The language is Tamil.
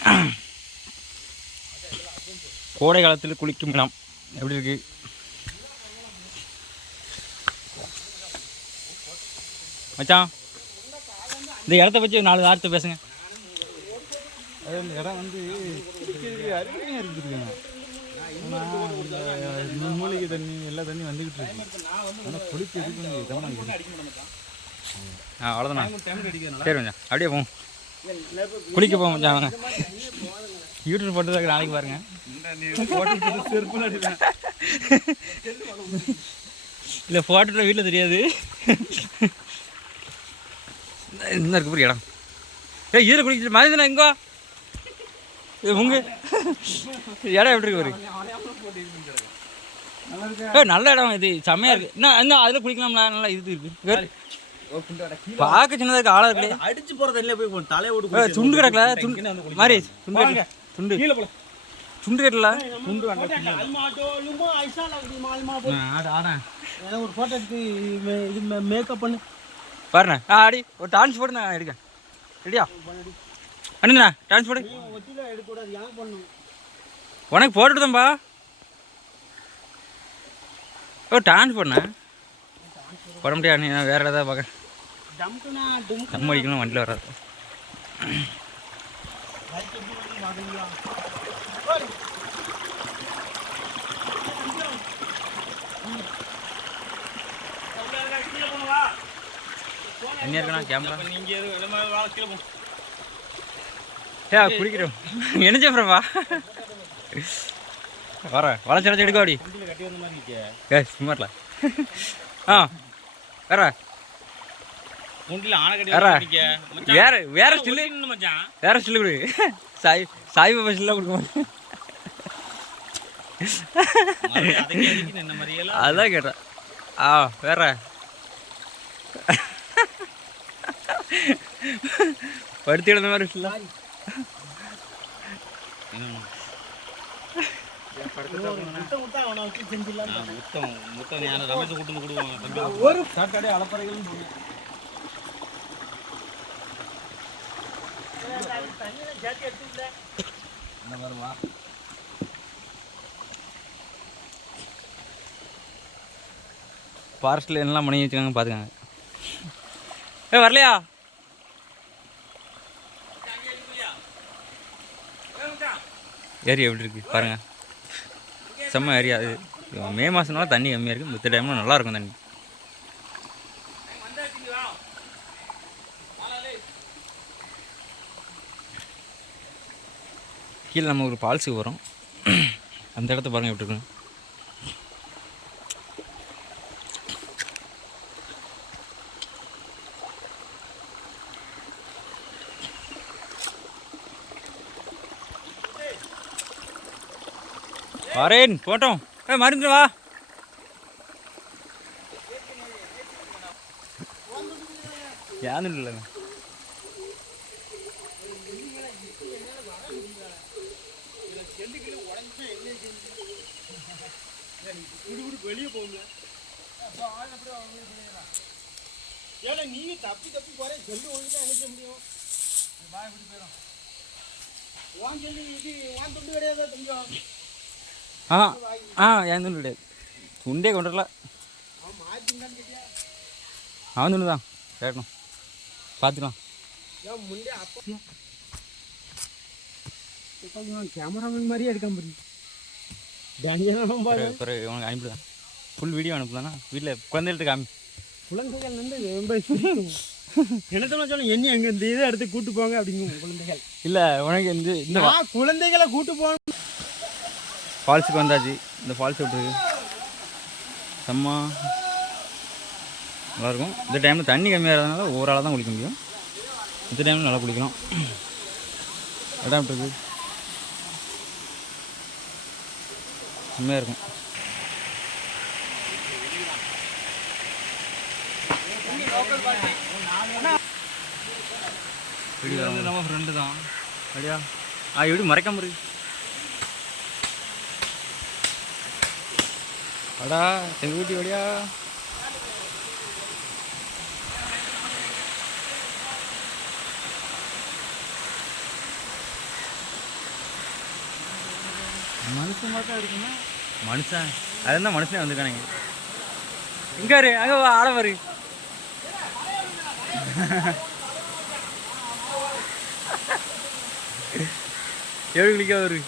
கோடை காலத்தில் குளிக்கும் இடம். எப்படி இருக்கு? மச்சான் இந்த இடத்த பற்றி நாலு வார்த்தை பேசுங்க. அது இந்த இடம் வந்து அருமையாக இந்த மூலிகை தண்ணி எல்லா தண்ணி வந்துக்கிட்டு இருக்கு. ஆனால் குளிக்கிறதுக்கு கொஞ்சம் இதமாக இருக்குது அவ்வளோதானா சரி மச்சான். அப்படியே போவோம். குளிக்க போவோம் மச்சான் வாங்க யூடியூப் போட்டு நாளைக்கு பாருங்க. இல்லை ஃபோட்டோ வீட்டில் தெரியாது. இந்த இருக்கு புரிய இடம். ஏய் இதில் குளிக்கிற மாதிரி தானே எங்கோ உங்க இடம் எப்படி இருக்கு பாரு. ஏ நல்ல இடம் இது செம்மையாக இருக்கு. என்ன என்ன அதில் குளிக்கலாம்ல நல்லா இது இருக்கு. சின்னதாக இருக்கு ஆளா இருக்கு. அடிச்சு போற தண்ணியில போய் தலையை விட்டு துண்டு கிடக்கல துண்டு மாதிரி துண்டு. துண்டு. கீழே போல துண்டு கட்டல துண்டு ஒரு போட்டோ எடுத்து இது மேக்கப் பண்ணு. பாருண்ணே. ஆ அடி ஒரு டான்ஸ் போடு நான் எடுக்கேன். ரெடியா? அண்ணா டான்ஸ் போடு உனக்கு போட்டுட்டுதான்பா ஓ டான்ஸ் போடுண்ணே போட முடியாது நீ வேற ஏதாவது பார்க்க. தம் அடிக்கணும் வண்டியில் வராது. என்ன இருக்கணும் கேமரா? ஏ குடிக்கிறோம் என்ன வர வளர்ச்சி எடுக்க அப்படி. ஏ சும்மார்ல ஆ கட்டி வேற. வேற மச்சான். வேற கொடு. சாய் சாய் பாபா ஸ்டில்லாம் கொடுக்க மாட்டேன். அதான் கேட்டேன். ஆ வேற. படுத்தி எழுந்த மாதிரி ஸ்டில்லா. அவனை போகும் ஃபாரஸ்ட்டில் என்னெல்லாம் பண்ணி வச்சுக்காங்க பார்த்துக்காங்க ஏ வரலையா? ஏரியா எப்படி இருக்கு? பாருங்க. செம்ம ஏரியா. அது மே மாதம்னால தண்ணி கம்மியாக இருக்குது மற்ற டைமில் நல்லா இருக்கும் தண்ணி. கீழே நம்ம ஒரு பால்சி வரும் அந்த இடத்த பாருங்கள் எப்படி இருக்கும் வரேன் போட்டோம். ஏ மருந்து வா. யாரும் இல்லை ஏன்னா நீங்க தப்பி தப்பி போற ஜெல்லு ஒழுங்கா நினைக்க முடியும் வாங்க சொல்லி இது வாங்க துண்டு கொஞ்சம் ஆ ஆ ஏன் துண்டு கிடையாது. துண்டே கொண்டு வரல அவன் துண்டு தான். கேட்கணும். பார்த்துக்கலாம். முன்னே அப்போ கேமராமேன் மாதிரியே எடுக்காம போறீங்க டேஞ்சரான பாரு. பிறகு உனக்கு அனுப்பிடுதான் ஃபுல் வீடியோ அனுப்பலாம்னா வீட்டில் குழந்தைகள்ட்ட காமி. குழந்தைகள் வந்து ரொம்ப என்ன சொல்ல என்ன எங்க இந்த இதை எடுத்து கூட்டு போங்க அப்படிங்க குழந்தைகள். இல்லை உனக்கு இந்த இந்த குழந்தைகளை கூட்டு போகணும் ஃபால்ஸுக்கு வந்தாச்சு. இந்த ஃபால்ஸ் எப்படி இருக்கு செம்ம. நல்லாயிருக்கும். இந்த டைமில் தண்ணி கம்மியாக ஆளாக தான் குளிக்க முடியும். இந்த டைமில் நல்லா குளிக்கலாம். இடம் எப்படி இருக்கு செம்மையாக இருக்கும். நம்ம ஃப்ரெண்டு தான். அப்படியா ஆ எப்படி மறைக்க முடியுது அடா எங்கள் வீட்டு வழியா? மனுஷன் தான் இருக்குமா மனுஷன் அதுதான் மனுஷனே வந்திருக்கானுங்க. இங்க இரு அங்க ஆட பாரு. எப்படி குளிக்க வரு?